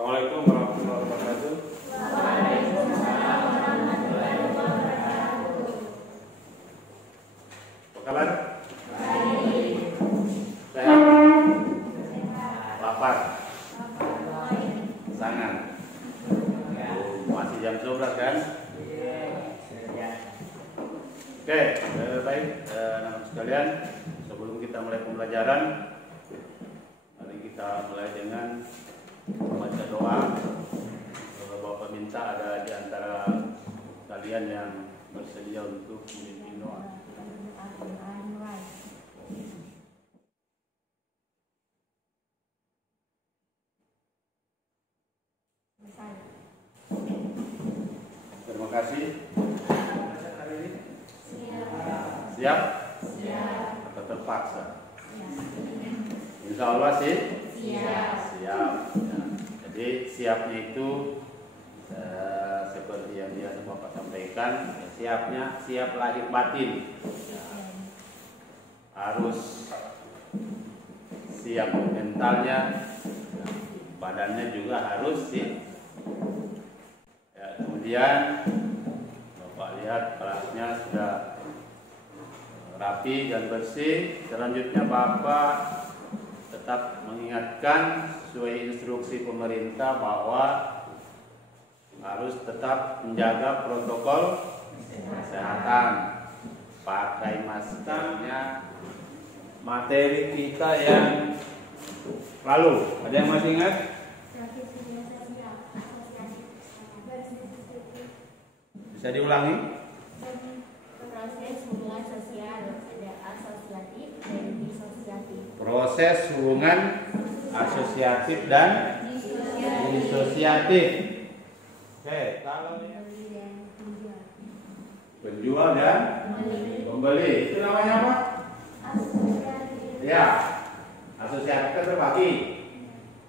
Assalamualaikum warahmatullahi wabarakatuh. Waalaikumsalam warahmatullahi wabarakatuh. Apa kabar? Baik. Sehat? Sehat. Lapar? Baik. Sangat? Masih jam 12 kan? Oke, baik anak-anak sekalian. Sebelum kita mulai pembelajaran, mari kita mulai dengan membaca doa. Bapak minta ada di antara kalian yang bersedia untuk memimpin doa. Terima kasih. Hari ini siap? Siap. Atau terpaksa? Insya Allah sih. Siap. Siap. Ya. Jadi siapnya itu seperti yang biasa Bapak sampaikan, siapnya siap lahir batin. Ya. Harus siap mentalnya, badannya juga harus siap. Ya, kemudian Bapak lihat kelasnya sudah rapi dan bersih. Selanjutnya Bapak tetap mengingatkan sesuai instruksi pemerintah bahwa harus tetap menjaga protokol kesehatan, pakai maskernya. Materi kita yang lalu, ada yang masih ingat? Bisa diulangi? Proses hubungan sosial ada asosiatif dan disosiatif. Proses hubungan asosiatif dan disosiatif. Oke, kalau penjual dan pembeli itu namanya apa? Asosiatif. Ya, asosiatif kan terbagi.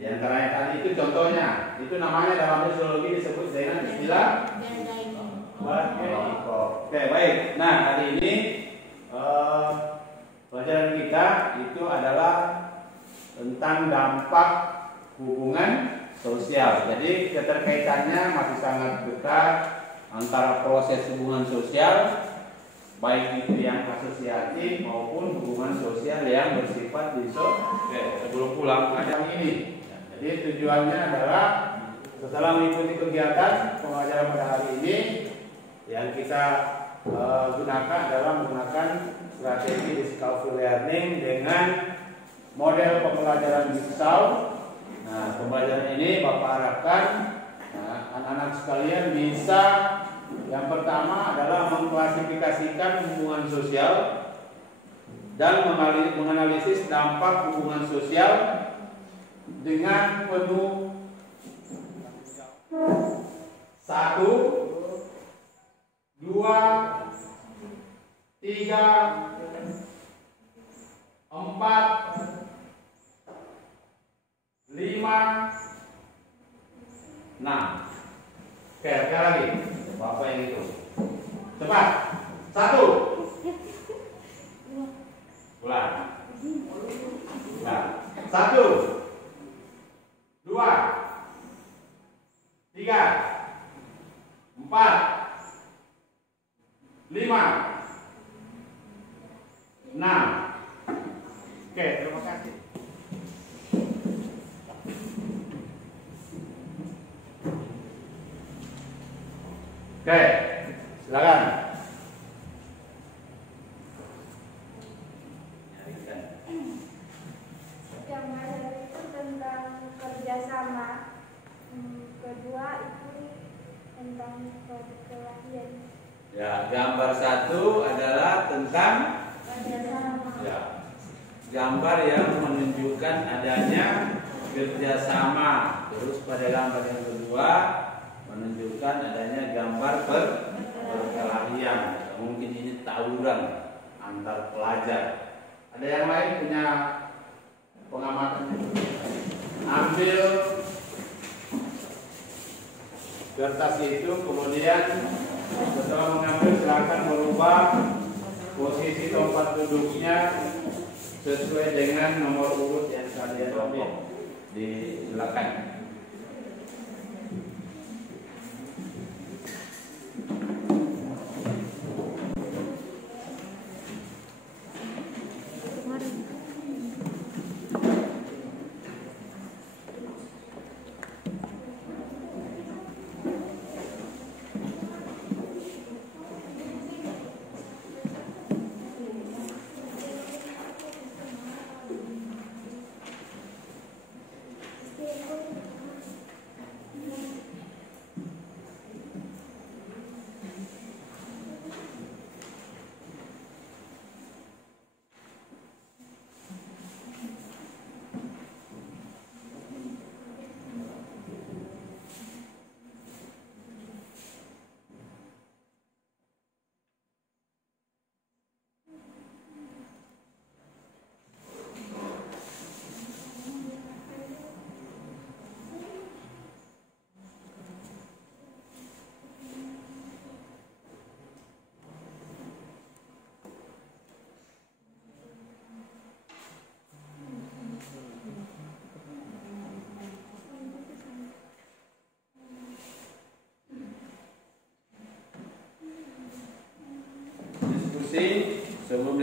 Di antaranya tadi itu contohnya, itu namanya dalam sosiologi disebut dengan istilah bargaining. Oke, baik. Nah, hari ini pelajaran kita itu adalah tentang dampak hubungan sosial. Jadi keterkaitannya masih sangat dekat antara proses hubungan sosial, baik itu yang asosiatif maupun hubungan sosial yang bersifat disosial. Oke, sebelum pulang mengajar ini. Jadi tujuannya adalah setelah mengikuti kegiatan pengajaran pada hari ini, yang kita gunakan adalah menggunakan strategi discovery learning dengan model pembelajaran Jigsaw. Nah, pembelajaran ini Bapak harapkan anak-anak sekalian bisa, yang pertama adalah mengklasifikasikan hubungan sosial dan menganalisis dampak hubungan sosial dengan penuh 1, 2, 3, 4, 5, 6. Oke, sekali lagi. Bapak yang itu. Cepat. 1. Ulang. Nah, 1, 2, 3, 4, 5, 6. Oke, terima kasih. Oke, silakan. Gambar itu tentang kerjasama. Kedua itu tentang perkelahian. Ya, gambar 1 adalah tentang Kerjasama. ya, gambar yang menunjukkan adanya kerjasama. Terus pada gambar yang kedua menunjukkan adanya gambar perkelahian. Mungkin ini tawuran antar pelajar. Ada yang lain punya pengamatan? Ambil kertas itu, kemudian setelah mengambil silakan merubah posisi tempat duduknya sesuai dengan nomor urut yang kalian ambil. Silakan.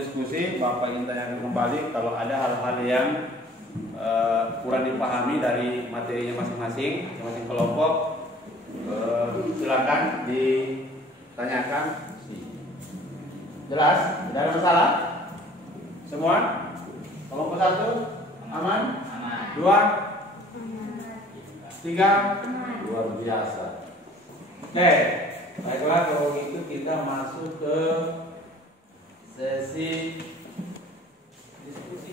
diskusi, Bapak ingin tanyakan kembali kalau ada hal-hal yang kurang dipahami dari materinya masing-masing kelompok, silakan ditanyakan. Jelas? Tidak ada masalah? Semua? Kelompok 1 aman? 2 3 luar biasa. Oke, baiklah kalau gitu kita masuk ke sesi diskusi.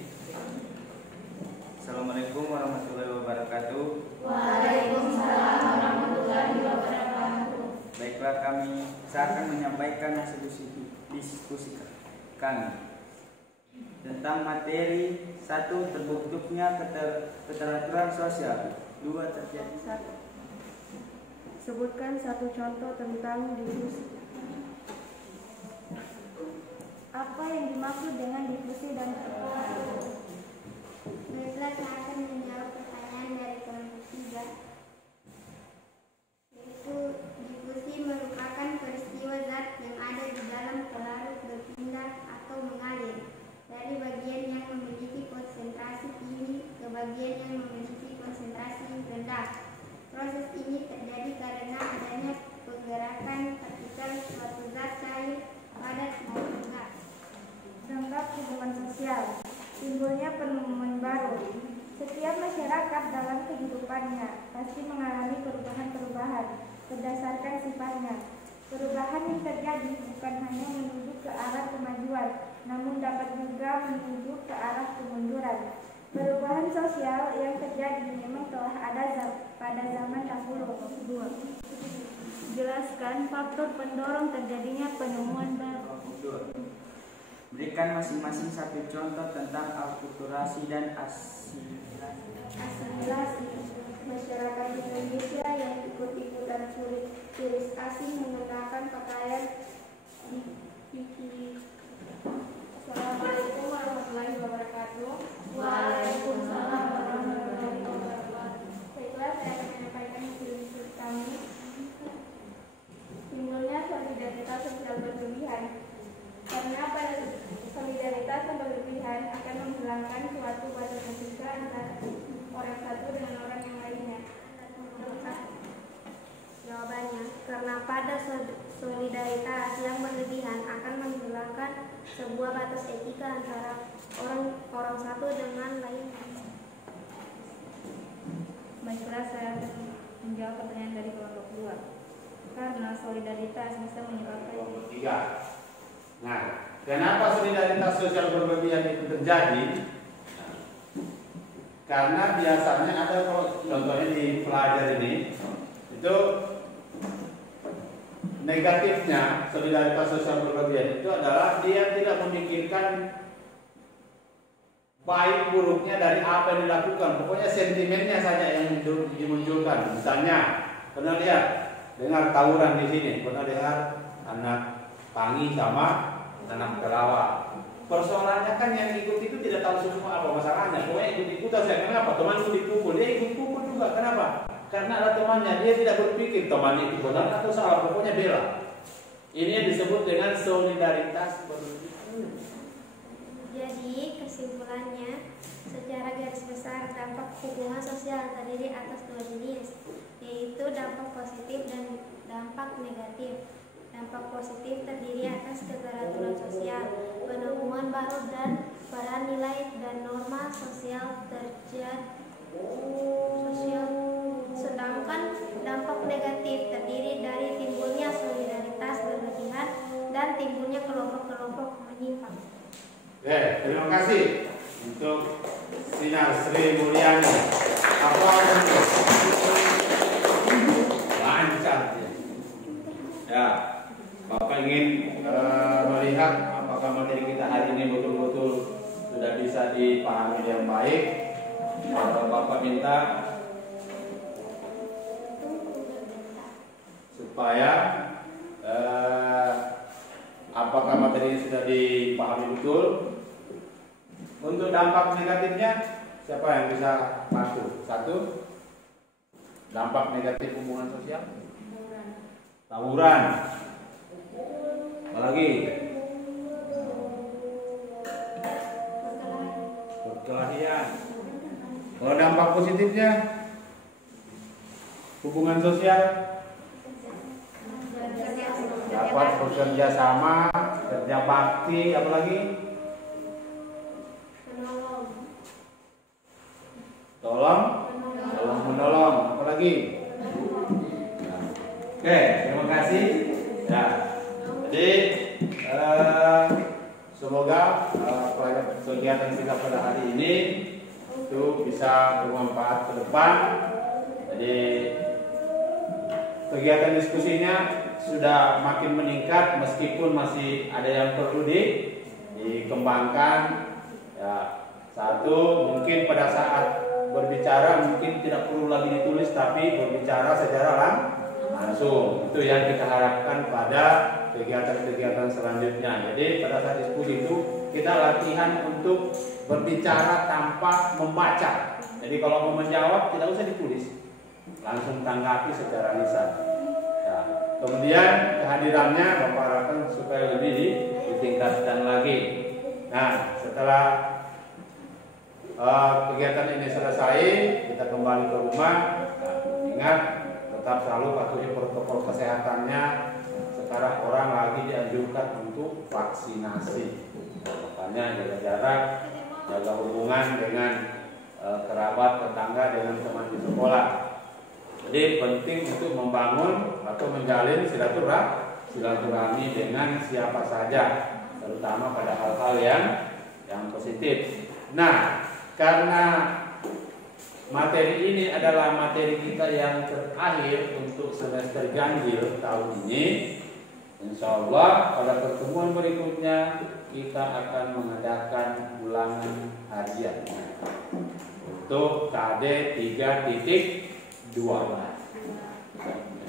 Assalamualaikum warahmatullahi wabarakatuh. Waalaikumsalam warahmatullahi wabarakatuh. Baiklah, saya akan menyampaikan hasil diskusi kami tentang materi 1. Terbentuknya keteraturan sosial. 2. Terjadi 1. Sebutkan satu contoh tentang difusi. Apa yang dimaksud dengan difusi dan perpeloncoan? Baiklah, saya akan menjawab pertanyaan dari kelompok 3, yaitu difusi merupakan peristiwa zat yang ada di dalam pelarut berpindah atau mengalir dari bagian yang memiliki konsentrasi tinggi ke bagian yang memiliki konsentrasi rendah. Proses ini terjadi karena adanya pergerakan partikel suatu zat cair pada maupun gas. Dampak hubungan sosial. Timbulnya penemuan baru. Setiap masyarakat dalam kehidupannya pasti mengalami perubahan-perubahan berdasarkan sifatnya. Perubahan yang terjadi bukan hanya menuju ke arah kemajuan, namun dapat juga menuju ke arah kemunduran. Perubahan sosial yang terjadi memang telah ada pada zaman dahulu. 2. Jelaskan faktor pendorong terjadinya penemuan baru. 2. Berikan masing-masing satu contoh tentang akulturasi dan Asimilasi. Masyarakat Indonesia yang ikut-ikutan turis asing menggunakan pakaian dipikir. Assalamualaikum warahmatullahi wabarakatuh. Waalaikumsalam warahmatullahi wabarakatuh. Baiklah, saya akan menyampaikan hasil kami. Timbulnya solidaritas sosial berlebihan. Karena pada solidaritas yang berlebihan akan menghilangkan suatu batas etika antara orang satu dengan orang yang lainnya. Jawabannya, karena pada solidaritas yang berlebihan akan menghilangkan sebuah batas etika antara orang satu dengan lainnya. Baiklah, saya akan menjawab pertanyaan dari kelompok 2. Karena solidaritas bisa menyebabkan. Kelompok 3. Nah, kenapa solidaritas sosial berlebihan itu terjadi? Karena biasanya ada, contohnya di pelajar ini, itu negatifnya solidaritas sosial berlebihan itu adalah dia tidak memikirkan baik buruknya dari apa yang dilakukan. Pokoknya sentimennya saja yang dimunculkan. Misalnya, pernah lihat dengar tawuran di sini, pernah dengar anak Pangi sama anak Terawa. Persoalannya kan yang ikut itu tidak tahu semua apa masalahnya. Pokoknya ikut-ikutan saya. Kenapa? Temanku dipukul, dia ikut pukul juga. Kenapa? Karena ada temannya, dia tidak berpikir temannya itu benar atau salah, pokoknya bela. Ini yang disebut dengan solidaritas berlebihan. Jadi, kesimpulannya, secara garis besar dampak hubungan sosial terdiri atas 2 jenis, yaitu dampak positif dan dampak negatif. Dampak positif terdiri atas keteraturan sosial, penemuan baru dan peran nilai dan norma sosial sedangkan dampak negatif terdiri dari timbulnya solidaritas berlebihan dan timbulnya kelompok-kelompok menyimpang. Oke, terima kasih untuk Sinar Sri Mulyani. Aplaus untuk lancar ya. Bapak ingin melihat apakah materi kita hari ini betul-betul sudah bisa dipahami dengan baik. Bapak minta supaya apakah materi ini sudah dipahami betul. Untuk dampak negatifnya, siapa yang bisa bantu? 1. Dampak negatif hubungan sosial. Tawuran. Apalagi perkelahian. Kalau dampak positifnya, hubungan sosial, dapat bekerja sama, kerja bakti, apalagi tolong menolong, apalagi. Oke, terima kasih. Ya, jadi semoga kegiatan kita pada hari ini itu bisa bermanfaat ke depan. Jadi kegiatan diskusinya sudah makin meningkat meskipun masih ada yang perlu dikembangkan. Ya, satu mungkin pada saat berbicara mungkin tidak perlu lagi ditulis tapi berbicara secara langsung. Itu yang kita harapkan pada kegiatan-kegiatan selanjutnya. Jadi pada saat diskusi itu kita latihan untuk berbicara tanpa membaca. Jadi kalau mau menjawab tidak usah ditulis, langsung tanggapi secara lisan. Ya. Kemudian kehadirannya Bapak harapkan supaya lebih ditingkatkan lagi. Nah, setelah kegiatan ini selesai, kita kembali ke rumah. Nah, ingat tetap selalu patuhi protokol kesehatannya. Sekarang orang lagi dianjurkan untuk vaksinasi. Makanya jaga jarak, jaga hubungan dengan kerabat, tetangga, dengan teman di sekolah. Jadi penting untuk membangun atau menjalin silaturahmi dengan siapa saja, terutama pada hal-hal yang positif. Nah, karena materi ini adalah materi kita yang terakhir untuk semester ganjil tahun ini, insya Allah pada pertemuan berikutnya kita akan mengadakan ulangan harian untuk KD 3.2.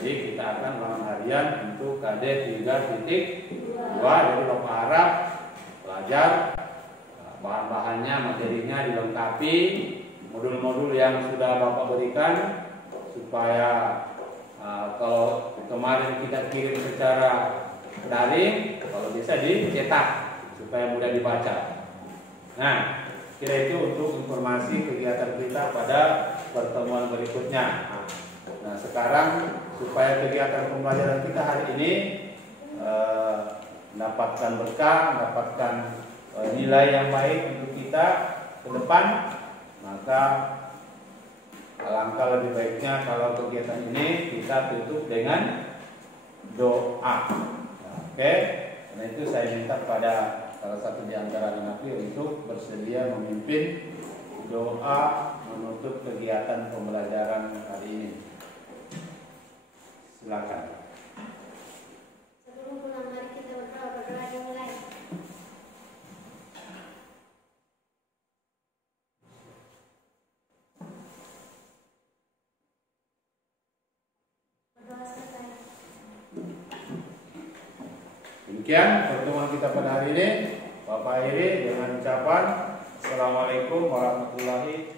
Jadi kita akan ulangan harian untuk KD 3.2. Jadi Bapak harap pelajar bahan-bahannya, materinya dilengkapi, modul-modul yang sudah Bapak berikan, supaya kalau kemarin kita kirim secara daring, kalau bisa dicetak supaya mudah dibaca. Nah, kira itu untuk informasi kegiatan kita pada pertemuan berikutnya. Nah, sekarang supaya kegiatan pembelajaran kita hari ini mendapatkan berkah, mendapatkan nilai yang baik untuk kita ke depan, maka alangkah lebih baiknya kalau kegiatan ini kita tutup dengan doa. Oke, karena itu saya minta pada salah satu di antara anak untuk bersedia memimpin doa menutup kegiatan pembelajaran hari ini. Silakan. Sebelum pulang mari kita berdoa dimulai. Demikian pertemuan kita pada hari ini. Bapak akhiri dengan ucapan Assalamualaikum warahmatullahi wabarakatuh.